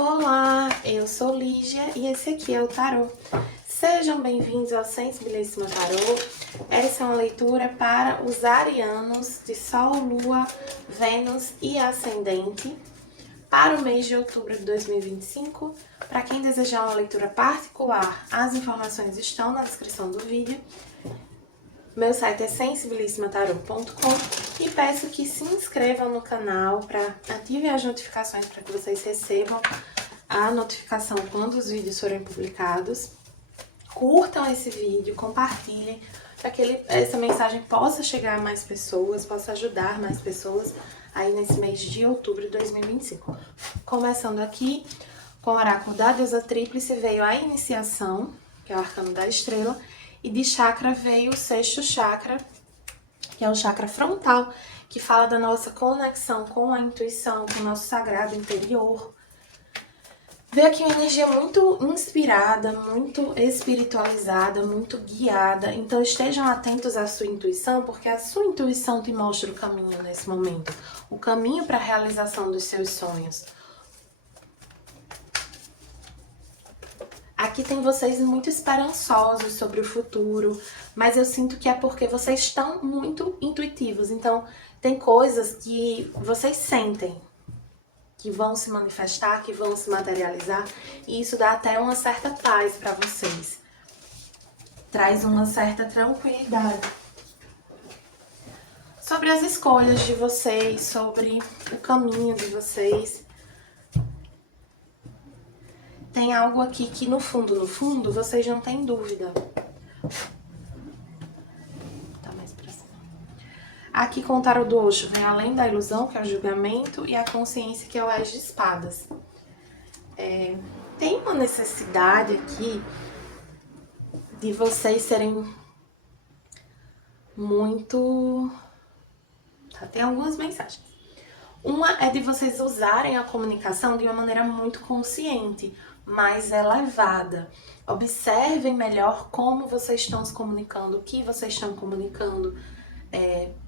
Olá, eu sou Lígia e esse aqui é o Tarô. Sejam bem-vindos ao Sensibilíssimo Tarô. Essa é uma leitura para os arianos de Sol, Lua, Vênus e Ascendente para o mês de outubro de 2025. Para quem desejar uma leitura particular, as informações estão na descrição do vídeo. Meu site é sensibilissimatarot.com e peço que se inscrevam no canal, ativem as notificações para que vocês recebam a notificação quando os vídeos forem publicados. Curtam esse vídeo, compartilhem, para que essa mensagem possa chegar a mais pessoas, possa ajudar mais pessoas aí nesse mês de outubro de 2025. Começando aqui com o oráculo da deusa tríplice, veio a iniciação, que é o arcano da estrela, e de chakra veio o sexto chakra, que é o chakra frontal, que fala da nossa conexão com a intuição, com o nosso sagrado interior. Veio aqui uma energia muito inspirada, muito espiritualizada, muito guiada. Então estejam atentos à sua intuição, porque a sua intuição te mostra o caminho nesse momento. O caminho para a realização dos seus sonhos. Aqui tem vocês muito esperançosos sobre o futuro, mas eu sinto que é porque vocês estão muito intuitivos. Então, tem coisas que vocês sentem, que vão se manifestar, que vão se materializar, e isso dá até uma certa paz para vocês. Traz uma certa tranquilidade. Sobre as escolhas de vocês, sobre o caminho de vocês. Tem algo aqui que no fundo, vocês não têm dúvida. Tá mais pra cima. Aqui com o tarô do Osho vem além da ilusão, que é o julgamento, e a consciência, que é o As de Espadas. Tem uma necessidade aqui de vocês serem muito... Tem algumas mensagens. Uma é de vocês usarem a comunicação de uma maneira muito consciente, mais elevada. Observem melhor como vocês estão se comunicando, o que vocês estão comunicando.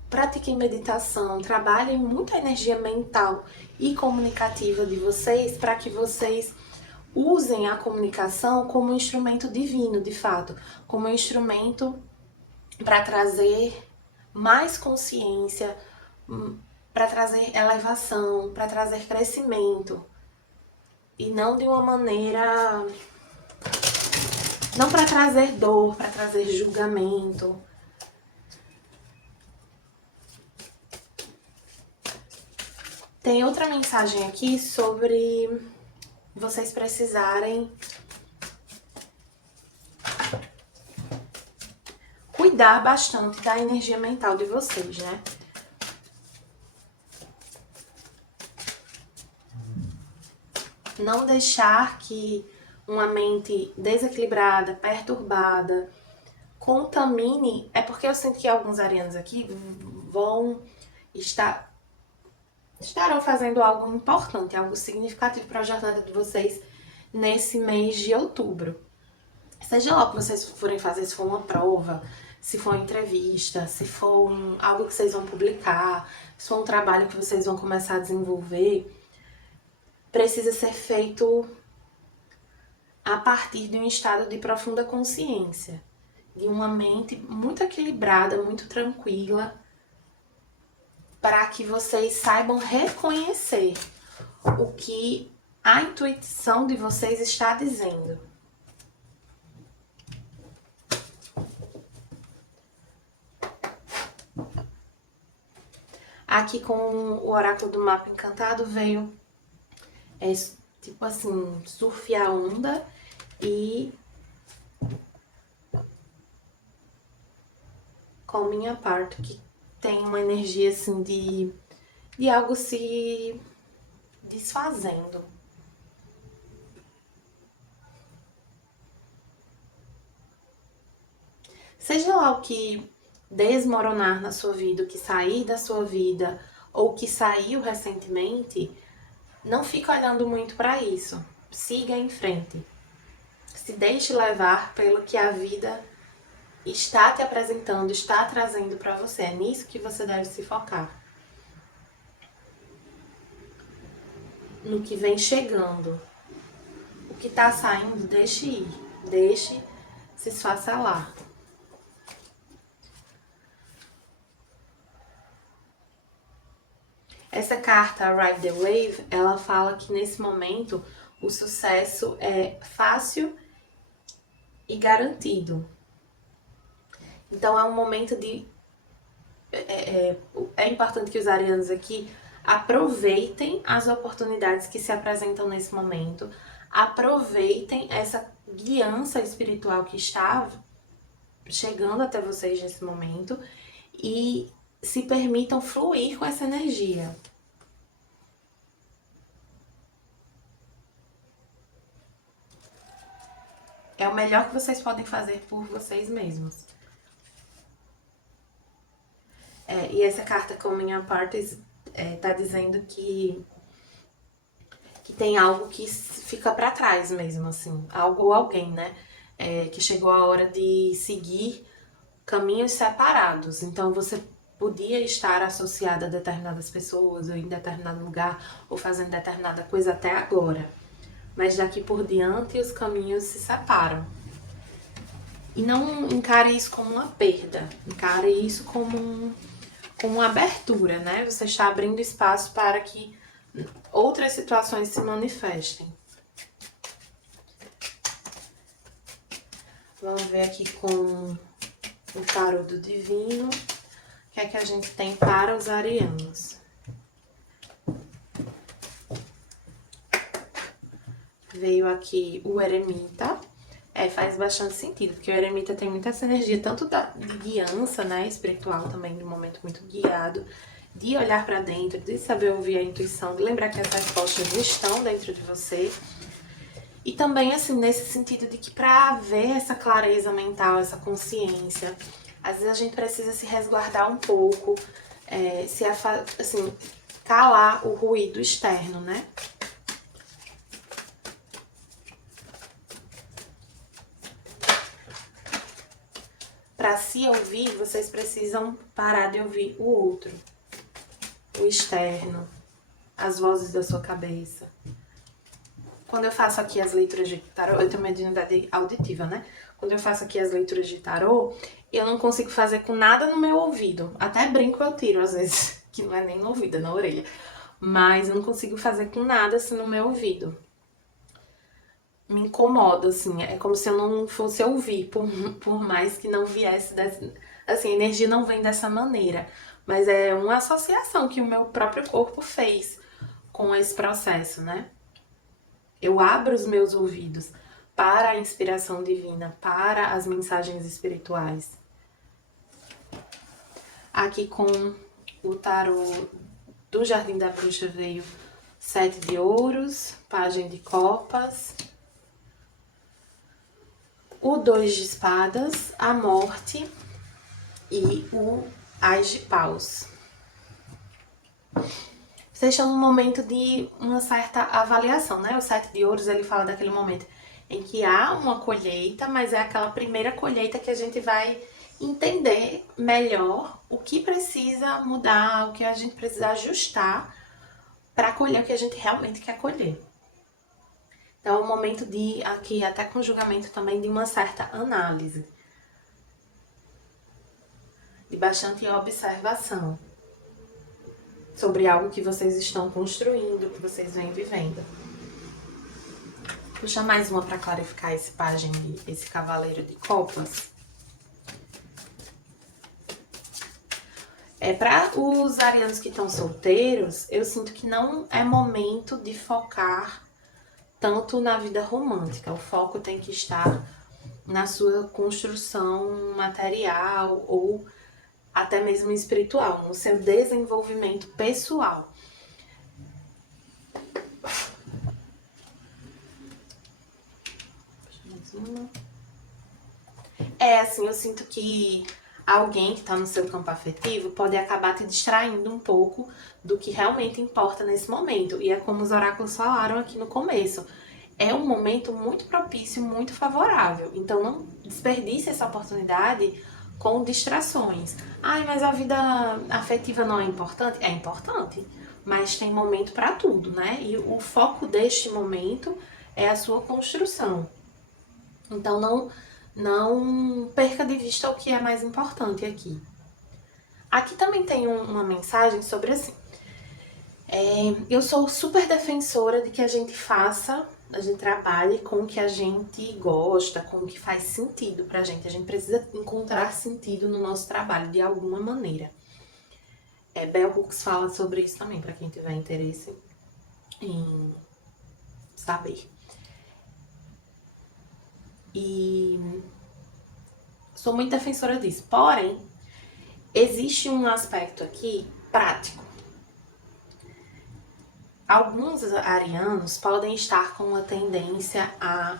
Pratiquem meditação, trabalhem muito a energia mental e comunicativa de vocês para que vocês usem a comunicação como um instrumento divino, de fato, como um instrumento para trazer mais consciência, para trazer elevação, para trazer crescimento. E não de uma maneira... Não para trazer dor, para trazer julgamento. Tem outra mensagem aqui sobre vocês precisarem cuidar bastante da energia mental de vocês, né? Não deixar que uma mente desequilibrada, perturbada, contamine. É porque eu sinto que alguns arianos aqui estarão fazendo algo importante, algo significativo para a jornada de vocês nesse mês de outubro. Seja lá o que vocês forem fazer, se for uma prova, se for uma entrevista, se for algo que vocês vão publicar, se for um trabalho que vocês vão começar a desenvolver, precisa ser feito a partir de um estado de profunda consciência, de uma mente muito equilibrada, muito tranquila, para que vocês saibam reconhecer o que a intuição de vocês está dizendo. Aqui com o oráculo do mapa encantado veio tipo assim, surfe a onda e com minha parte, que tem uma energia assim de algo se desfazendo. Seja lá o que desmoronar na sua vida, o que sair da sua vida ou o que saiu recentemente, não fique olhando muito para isso. Siga em frente. Se deixe levar pelo que a vida está te apresentando, está trazendo para você. É nisso que você deve se focar. No que vem chegando. que tá saindo, deixe ir. Deixe se esfacelar. Essa carta, Ride the Wave, ela fala que nesse momento o sucesso é fácil e garantido. Então é um momento de... É importante que os arianos aqui aproveitem as oportunidades que se apresentam nesse momento, aproveitem essa guiança espiritual que está chegando até vocês nesse momento e se permitam fluir com essa energia. É o melhor que vocês podem fazer por vocês mesmos. E essa carta Coming Apart tá dizendo que tem algo que fica pra trás mesmo, assim. Algo ou alguém, né? Que chegou a hora de seguir caminhos separados. Então você podia estar associada a determinadas pessoas, ou em determinado lugar, ou fazendo determinada coisa até agora. Mas daqui por diante os caminhos se separam. E não encare isso como uma perda, encare isso como uma abertura, né? Você está abrindo espaço para que outras situações se manifestem. Vamos ver aqui com o tarô do divino, o que é que a gente tem para os arianos. Veio aqui o eremita. Faz bastante sentido, porque o eremita tem muita essa energia, tanto de guiança, né, espiritual também, de um momento muito guiado, de olhar pra dentro, de saber ouvir a intuição, de lembrar que as respostas estão dentro de você. E também, assim, nesse sentido de que pra haver essa clareza mental, essa consciência, às vezes a gente precisa se resguardar um pouco, assim, calar o ruído externo, né? Para se ouvir, vocês precisam parar de ouvir o outro, o externo, as vozes da sua cabeça. Quando eu faço aqui as leituras de tarô, eu tenho mediunidade auditiva, né? Quando eu faço aqui as leituras de tarô, eu não consigo fazer com nada no meu ouvido. Até brinco eu tiro, às vezes, que não é nem no ouvido, é na orelha. Mas eu não consigo fazer com nada assim no meu ouvido. Me incomoda, assim, é como se eu não fosse ouvir, por mais que não viesse assim, a energia não vem dessa maneira, mas é uma associação que o meu próprio corpo fez com esse processo, né? Eu abro os meus ouvidos para a inspiração divina, para as mensagens espirituais. Aqui com o tarô do Jardim da Bruxa veio 7 de ouros, Pagem de copas, o 2 de espadas, a morte e o Ás de paus. Vocês estão num momento de uma certa avaliação, né? O 7 de ouros, ele fala daquele momento em que há uma colheita, mas é aquela primeira colheita que a gente vai entender melhor o que precisa mudar, o que a gente precisa ajustar para colher o que a gente realmente quer colher. Então é um momento de, aqui até com julgamento também, de uma certa análise. De bastante observação sobre algo que vocês estão construindo, que vocês vêm vivendo. Puxa mais uma para clarificar esse pajem, esse cavaleiro de copas. Para os arianos que estão solteiros, eu sinto que não é momento de focar tanto na vida romântica. O foco tem que estar na sua construção material ou até mesmo espiritual, no seu desenvolvimento pessoal. Mais uma. Assim, eu sinto que alguém que está no seu campo afetivo pode acabar te distraindo um pouco do que realmente importa nesse momento. E é como os oráculos falaram aqui no começo. É um momento muito propício, muito favorável. Então não desperdice essa oportunidade com distrações. Ai, mas a vida afetiva não é importante? É importante, mas tem momento para tudo, né? E o foco deste momento é a sua construção. Então não perca de vista o que é mais importante aqui. Aqui também tem uma mensagem sobre assim, eu sou super defensora de que a gente trabalhe com o que a gente gosta, com o que faz sentido pra gente. A gente precisa encontrar sentido no nosso trabalho de alguma maneira. Bell Hooks fala sobre isso também, pra quem tiver interesse em saber. E sou muito defensora disso. Porém, existe um aspecto aqui prático. Alguns arianos podem estar com uma tendência a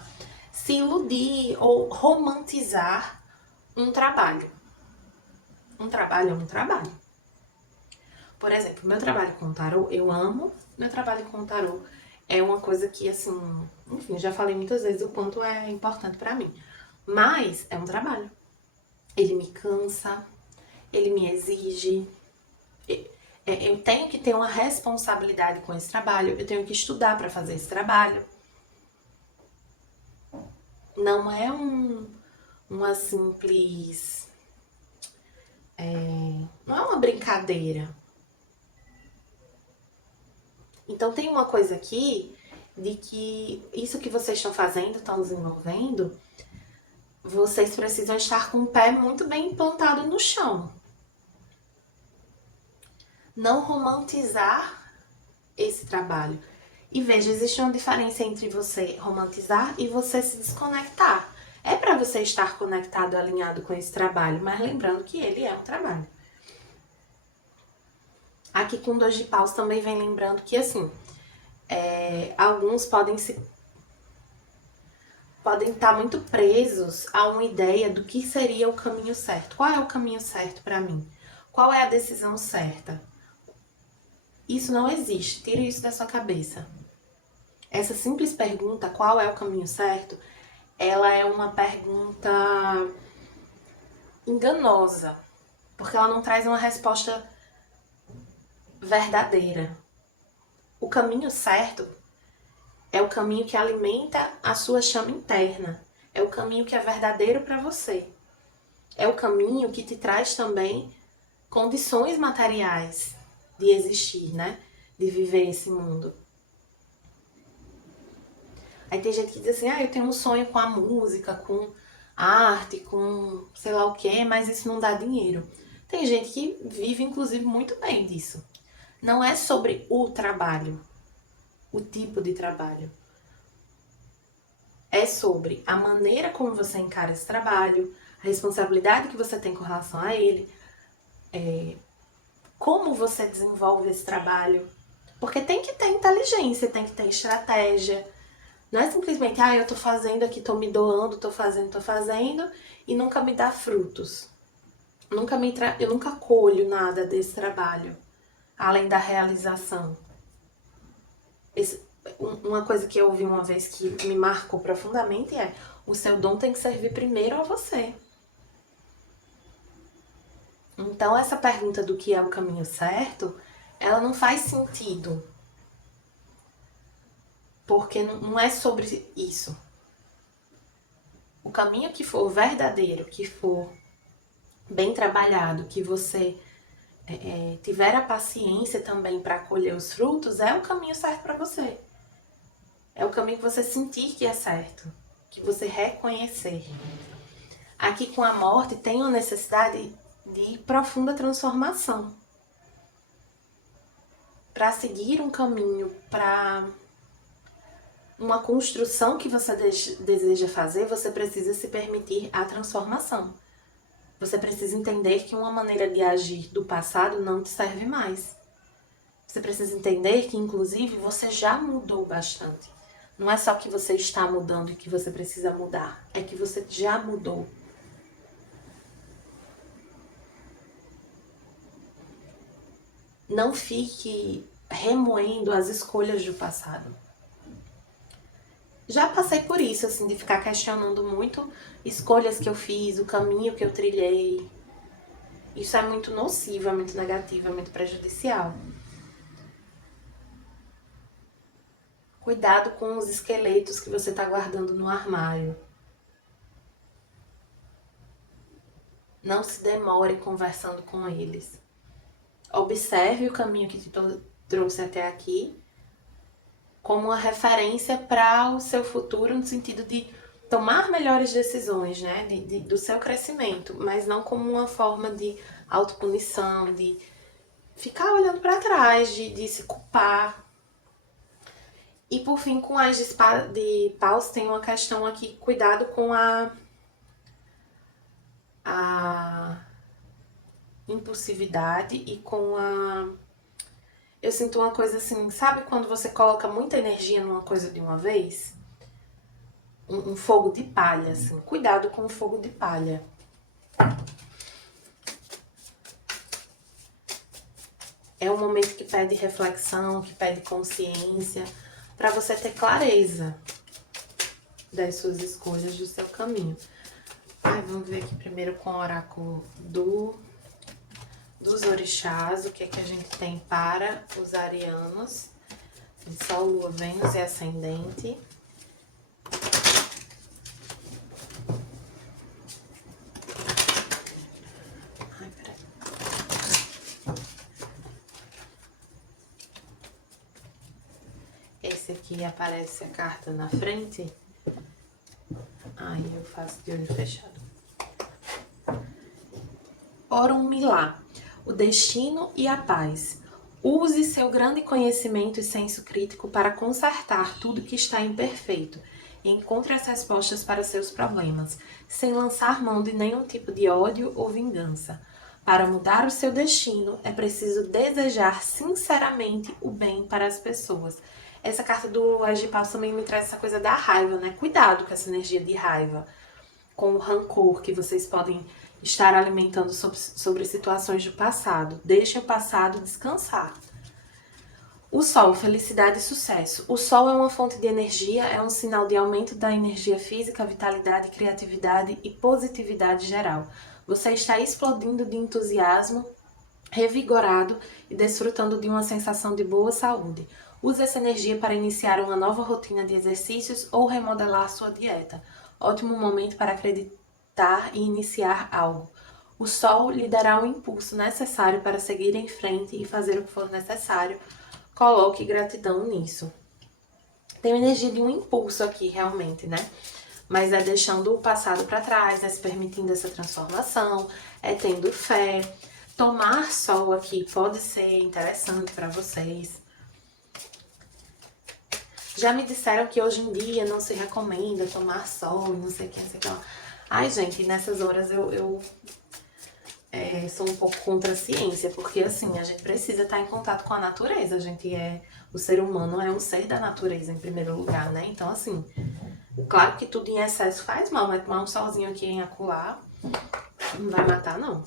se iludir ou romantizar um trabalho. Um trabalho é um trabalho. Por exemplo, meu trabalho com tarô, eu amo meu trabalho com tarô. É uma coisa que, assim, enfim, já falei muitas vezes o quanto é importante pra mim. Mas é um trabalho. Ele me cansa, ele me exige. Eu tenho que ter uma responsabilidade com esse trabalho, eu tenho que estudar para fazer esse trabalho. Não é uma simples... não é uma brincadeira. Então tem uma coisa aqui de que isso que vocês estão fazendo, estão desenvolvendo, vocês precisam estar com o pé muito bem plantado no chão. Não romantizar esse trabalho. E veja, existe uma diferença entre você romantizar e você se desconectar. É para você estar conectado, alinhado com esse trabalho, mas lembrando que ele é um trabalho. Aqui com 2 de paus também vem lembrando que, assim, alguns podem estar muito presos a uma ideia do que seria o caminho certo. Qual é o caminho certo para mim? Qual é a decisão certa? Isso não existe, tire isso da sua cabeça. Essa simples pergunta, qual é o caminho certo, ela é uma pergunta enganosa, porque ela não traz uma resposta verdadeira. O caminho certo é o caminho que alimenta a sua chama interna, é o caminho que é verdadeiro para você, é o caminho que te traz também condições materiais de existir, né? De viver esse mundo. Aí tem gente que diz assim, eu tenho um sonho com a música, com a arte, com sei lá o que, mas isso não dá dinheiro. Tem gente que vive, inclusive, muito bem disso. Não é sobre o trabalho, o tipo de trabalho. É sobre a maneira como você encara esse trabalho, a responsabilidade que você tem com relação a ele, como você desenvolve esse trabalho. Porque tem que ter inteligência, tem que ter estratégia. Não é simplesmente, eu tô fazendo aqui, tô me doando, tô fazendo, e nunca me dá frutos. Eu nunca colho nada desse trabalho, além da realização. Uma coisa que eu ouvi uma vez que me marcou profundamente é: o seu dom tem que servir primeiro a você. Então essa pergunta do que é o caminho certo, ela não faz sentido. Porque não é sobre isso. O caminho que for verdadeiro, que for bem trabalhado, que você tiver a paciência também para colher os frutos, é o caminho certo para você. É o caminho que você sentir que é certo, que você reconhecer. Aqui com a morte tem uma necessidade de profunda transformação. Para seguir um caminho, para uma construção que você deseja fazer, você precisa se permitir a transformação. Você precisa entender que uma maneira de agir do passado não te serve mais. Você precisa entender que, inclusive, você já mudou bastante. Não é só que você está mudando e que você precisa mudar, é que você já mudou. Não fique remoendo as escolhas do passado. Já passei por isso, assim, de ficar questionando muito escolhas que eu fiz, o caminho que eu trilhei. Isso é muito nocivo, é muito negativo, é muito prejudicial. Cuidado com os esqueletos que você está guardando no armário. Não se demore conversando com eles. Observe o caminho que te trouxe até aqui como uma referência para o seu futuro, no sentido de tomar melhores decisões, né? Do seu crescimento, mas não como uma forma de autopunição, de ficar olhando para trás, de se culpar. E por fim, com as de paus, tem uma questão aqui, cuidado com a impulsividade e com a... Eu sinto uma coisa assim, sabe quando você coloca muita energia numa coisa de uma vez? Um fogo de palha, assim. Cuidado com o fogo de palha. É um momento que pede reflexão, que pede consciência, para você ter clareza das suas escolhas, do seu caminho. Ai, vamos ver aqui primeiro com o oráculo dos orixás, o que é que a gente tem para os arianos. Sol, Lua, Vênus e Ascendente. Ai, peraí. Esse aqui aparece a carta na frente. Aí eu faço de olho fechado. Orum Milá, o destino e a paz. Use seu grande conhecimento e senso crítico para consertar tudo que está imperfeito e encontre as respostas para seus problemas, sem lançar mão de nenhum tipo de ódio ou vingança. Para mudar o seu destino, é preciso desejar sinceramente o bem para as pessoas. Essa carta do As de Paus também me traz essa coisa da raiva, né? Cuidado com essa energia de raiva, com o rancor que vocês podem estar alimentando sobre situações do passado. Deixe o passado descansar. O Sol, felicidade e sucesso. O Sol é uma fonte de energia, é um sinal de aumento da energia física, vitalidade, criatividade e positividade geral. Você está explodindo de entusiasmo, revigorado e desfrutando de uma sensação de boa saúde. Use essa energia para iniciar uma nova rotina de exercícios ou remodelar sua dieta. Ótimo momento para acreditar e iniciar algo. O Sol lhe dará o impulso necessário para seguir em frente e fazer o que for necessário. Coloque gratidão nisso. Tem uma energia de um impulso aqui, realmente, né? Mas é deixando o passado para trás, é se permitindo essa transformação, é tendo fé. Tomar sol aqui pode ser interessante para vocês. Já me disseram que hoje em dia não se recomenda tomar sol, não sei o que, não sei o que lá. Ai, gente, nessas horas eu sou um pouco contra a ciência, porque assim, a gente precisa estar em contato com a natureza. O ser humano é um ser da natureza em primeiro lugar, né? Então, assim, claro que tudo em excesso faz mal, mas tomar um solzinho aqui em acolá não vai matar, não.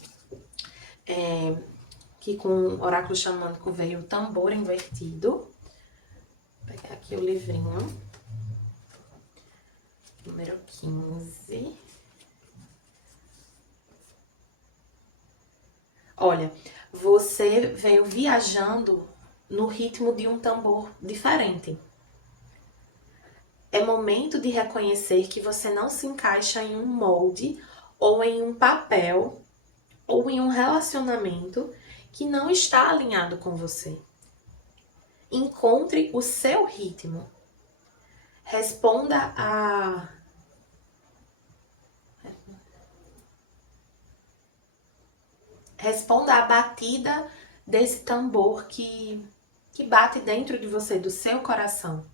Aqui com o oráculo xamânico veio o tambor invertido. Vou pegar aqui o livrinho. Número 15. Olha, você veio viajando no ritmo de um tambor diferente. É momento de reconhecer que você não se encaixa em um molde ou em um papel ou em um relacionamento que não está alinhado com você. Encontre o seu ritmo. Responda à batida desse tambor que bate dentro de você, do seu coração.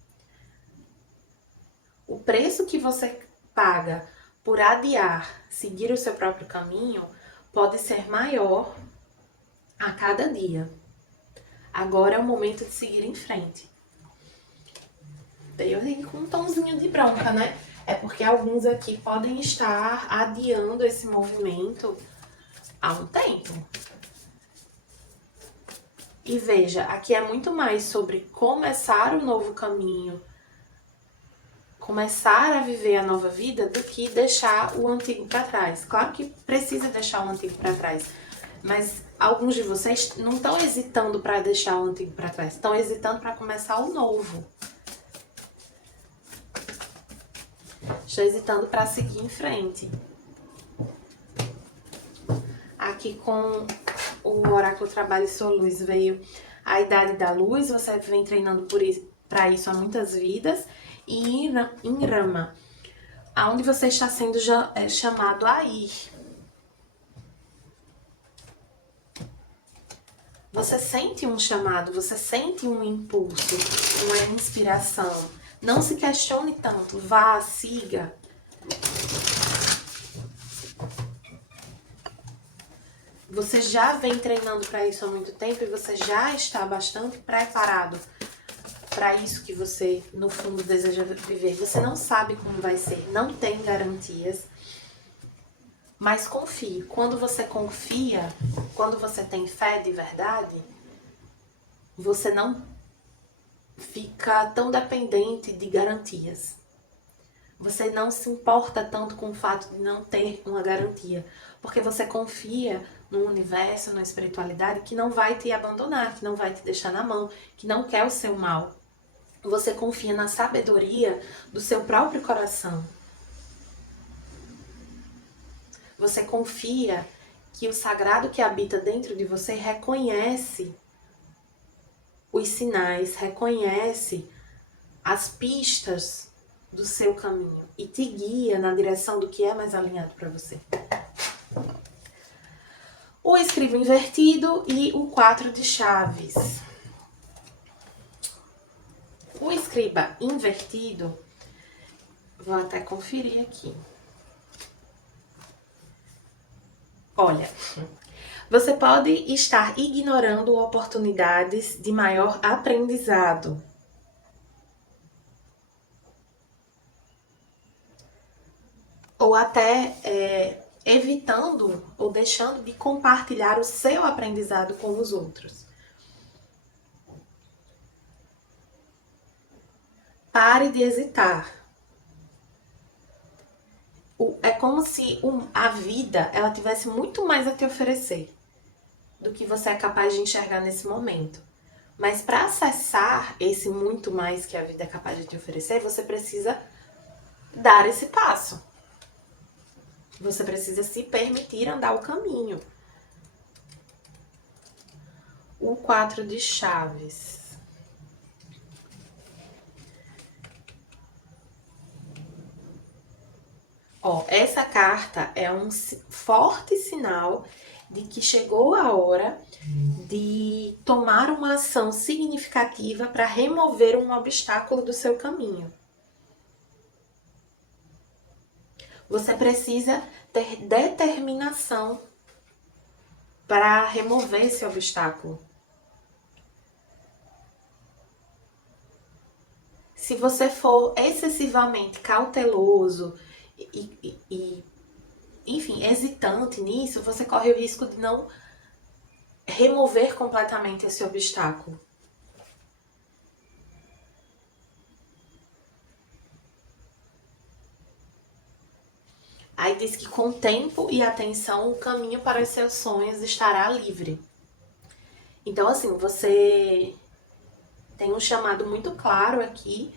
O preço que você paga por adiar, seguir o seu próprio caminho, pode ser maior a cada dia. Agora é o momento de seguir em frente. Veio aí com um tomzinho de bronca, né? É porque alguns aqui podem estar adiando esse movimento há um tempo. E veja, aqui é muito mais sobre começar o novo caminho, começar a viver a nova vida, do que deixar o antigo para trás. Claro que precisa deixar o antigo para trás, mas alguns de vocês não estão hesitando para deixar o antigo para trás, estão hesitando para começar o novo. Estou hesitando para seguir em frente. Aqui com o Oráculo Trabalho Sua Luz veio a Idade da Luz, você vem treinando para isso há muitas vidas. E em Rama, aonde você está sendo chamado a ir. Você sente um chamado, você sente um impulso, uma inspiração. Não se questione tanto, vá, siga. Você já vem treinando para isso há muito tempo e você já está bastante preparado para isso que você, no fundo, deseja viver. Você não sabe como vai ser, não tem garantias, mas confie. Quando você confia, quando você tem fé de verdade, você não fica tão dependente de garantias. Você não se importa tanto com o fato de não ter uma garantia, porque você confia no universo, na espiritualidade, que não vai te abandonar, que não vai te deixar na mão, que não quer o seu mal. Você confia na sabedoria do seu próprio coração. Você confia que o sagrado que habita dentro de você reconhece os sinais, reconhece as pistas do seu caminho e te guia na direção do que é mais alinhado para você. O escribo invertido e o 4 de chaves. O escriba invertido, vou até conferir aqui. Olha, você pode estar ignorando oportunidades de maior aprendizado. Ou até evitando ou deixando de compartilhar o seu aprendizado com os outros. Pare de hesitar. É como se a vida ela tivesse muito mais a te oferecer do que você é capaz de enxergar nesse momento. Mas para acessar esse muito mais que a vida é capaz de te oferecer, você precisa dar esse passo. Você precisa se permitir andar o caminho. O 4 de chaves. Ó, essa carta é um forte sinal de que chegou a hora de tomar uma ação significativa para remover um obstáculo do seu caminho. Você precisa ter determinação para remover esse obstáculo. Se você for excessivamente cauteloso enfim, hesitante nisso, você corre o risco de não remover completamente esse obstáculo. Aí diz que com tempo e atenção, o caminho para os seus sonhos estará livre. Então, assim, você tem um chamado muito claro aqui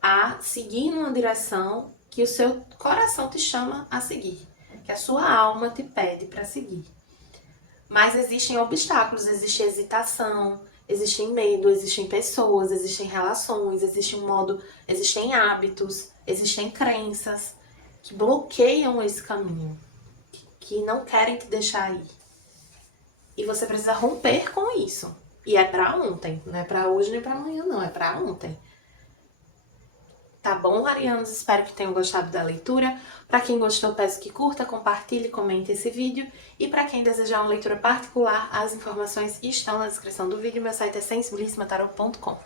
a seguir numa direção que o seu coração te chama a seguir, que a sua alma te pede para seguir. Mas existem obstáculos, existe hesitação, existem medo, existem pessoas, existem relações, existem hábitos, existem crenças que bloqueiam esse caminho, que não querem te deixar ir. E você precisa romper com isso. E é pra ontem, não é pra hoje nem pra amanhã, não, é pra ontem. Tá bom, arianos? Espero que tenham gostado da leitura. Para quem gostou, peço que curta, compartilhe, comente esse vídeo. E para quem desejar uma leitura particular, as informações estão na descrição do vídeo. Meu site é sensibilissimataroto.com.